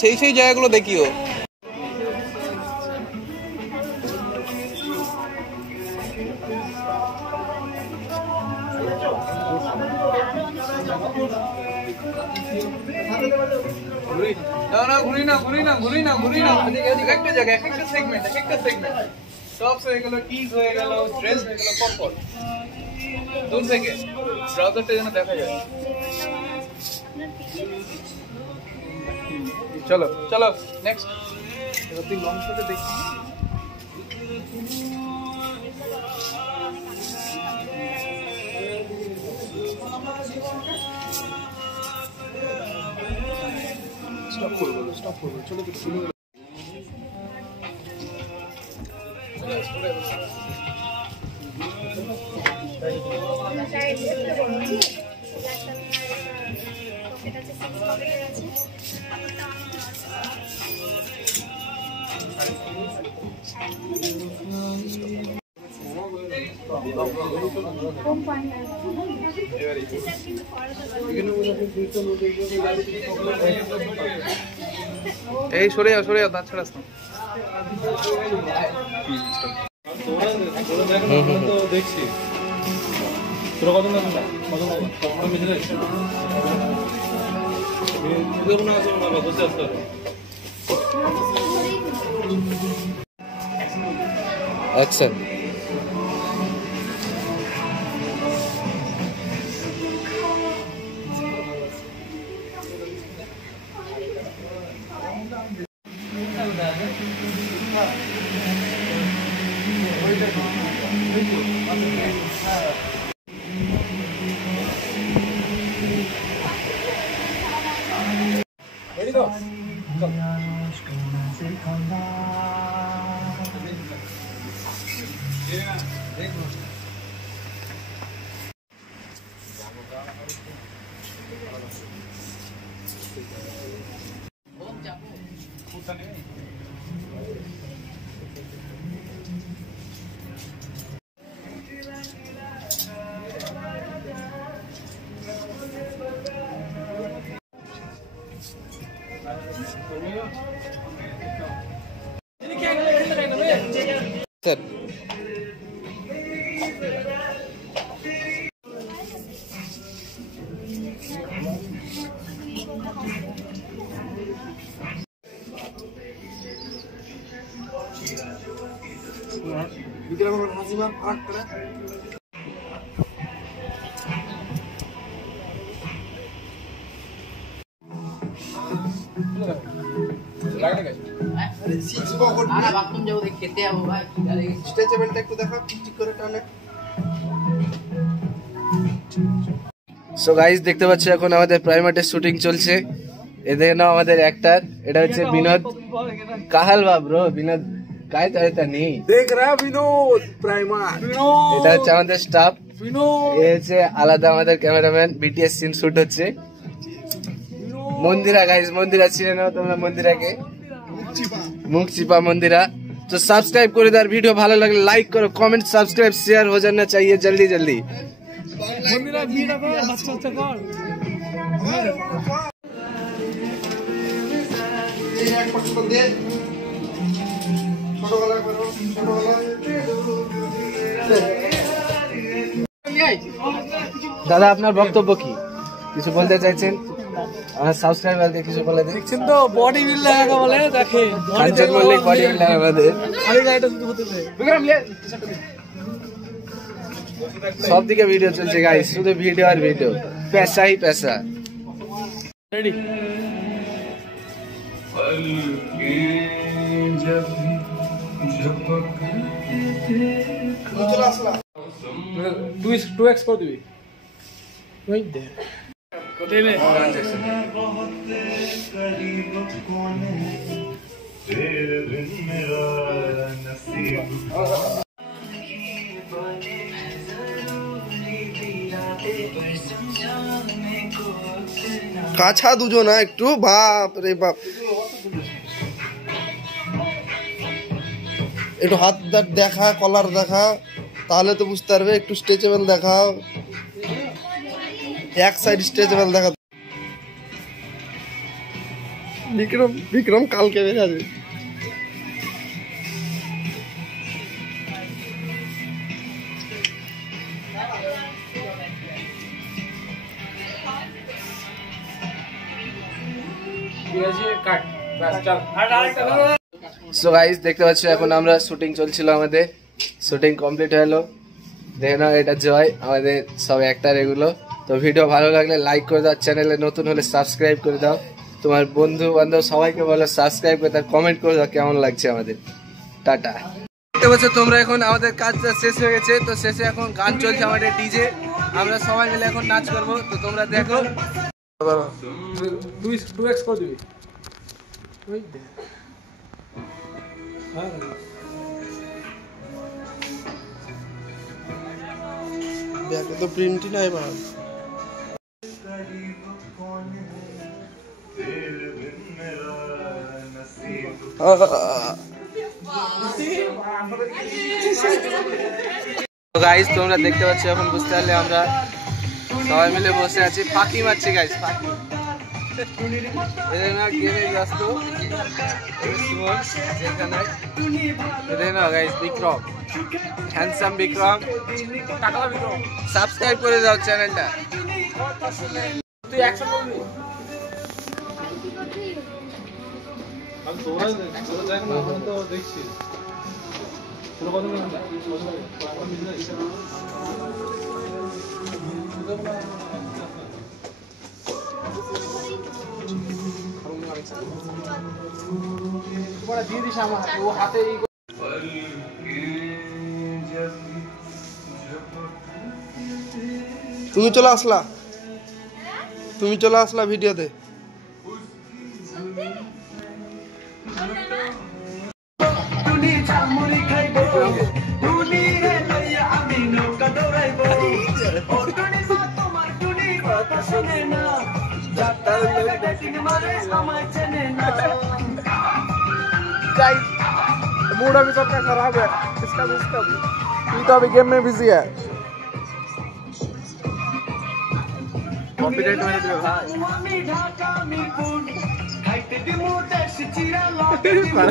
সেই সেই জায়গাগুলো দেখিও। ঘুরি না একটা জায়গা, একটা সেগমেন্ট, টপস হয়ে গেল, টিজ হয়ে গেল, ড্রেস হয়ে গেল, পরপর দূর থেকে ব্রাউজারটা যেন দেখা যায়। চলো চলো নেক্সট। তুই লং শটে দেখি। স্টপ করবো চলো তো শুরু। এই সরে যাও দাঁত ছাড়াস না। দেখছি তোরা কত অ্যাকশন। স্যার সো গাইস দেখতে পাচ্ছ এখন আমাদের প্রাইমাটের শুটিং চলছে। এদের নাম আমাদের অ্যাক্টর, এটা হচ্ছে বিনোদ কাহালবা ব্রো। বিনোদ काय चाहता नहीं देख रहा विनोद प्राइमार। এটা হচ্ছে আমাদের স্টাফ। এ হচ্ছে আলাদা আমাদের ক্যামেরাম্যান। বিটিএস সিন শুট হচ্ছে। মন্দিরা গাইস, মন্দিরা চিনে নাও তোমরা মন্দিরাকে, মুখ চিপা মন্দিরা। तो सब्सक्राइब করে দাও। ভিডিও ভালো লাগলে লাইক করো, কমেন্ট, सब्सक्राइब, शेयर हो जाना चाहिए जल्दी जल्दी। মন্দিরা ভিডিও কর, বাচ্চা বাচ্চা কর। এই এক পক্ষ দে ছোটবেলা করো, ছোটবেলা। দাদা আপনার বক্তব্য কি, কিছু বলতে চাইছেন? আমার সাবস্ক্রাইবারদের কিছু বলে দেন। দেখছেন তো বডি বিল্ডার বলে, দেখেন কাঞ্চন মল্লিক বডি বিল্ডার আমাদের। আরে গাইটা শুধু হতে চাই বিক্রম লে সব দিকে ভিডিও চলছে গাইস, শুধু ভিডিও আর ভিডিও, पैसा ही पैसा। रेडी टू एक्स कर दिबी वही दे ले तेरे बिन मेरा नसीब কাছা দুজন একটু বাপ রে বাপ একটু হাত দেখা কলার দেখা তাহলে তো বুঝতে পারবে একটু স্ট্রেচেবল দেখা এক সাইড স্ট্রেচেবল দেখা বিক্রম কালকে বের যাবে সো গাইস দেখতে পাচ্ছ এখন আমরা শুটিং চলছিল আমাদের শুটিং কমপ্লিট হলো দেখে নাও এটা জয় আমাদের সব অ্যাক্টার এগুলো তো ভিডিও ভালো লাগলে লাইক করে দাও চ্যানেলে নতুন হলে সাবস্ক্রাইব করে দাও তোমার বন্ধু বান্ধব সবাইকে বলো সাবস্ক্রাইব করে দাও কমেন্ট করে দাও কেমন লাগছে আমাদের টাটা দেখতে পাচ্ছ তোমরা এখন আমাদের কাজটা শেষ হয়ে গেছে তো শেষে এখন গান চলছে আমাদের ডিজে আমরা সবাই মিলে এখন নাচ করবো তো তোমরা দেখো ব্যাগে তো প্রিন্টই নাই বাবা গাইস তোমরা দেখতে পাচ্ছ এখন বুঝতে পারলে আমরা সবাই মিলে বসে আছি ফাঁকি মারছি গাইস ফাঁকি ব্যস্ত বিক্রম হ্যান্ডসাম বিক্রম সাবস্ক্রাইব করে দাও চ্যানেলটা তুই অ্যাকশন করবি দেখছি তুমি চলে আসলা ভিডিওতে मूड अभी सबका खराब है इसका भी ये तो अभी गेम में बिजी है कॉन्फिडेंट मैंने दिया भाई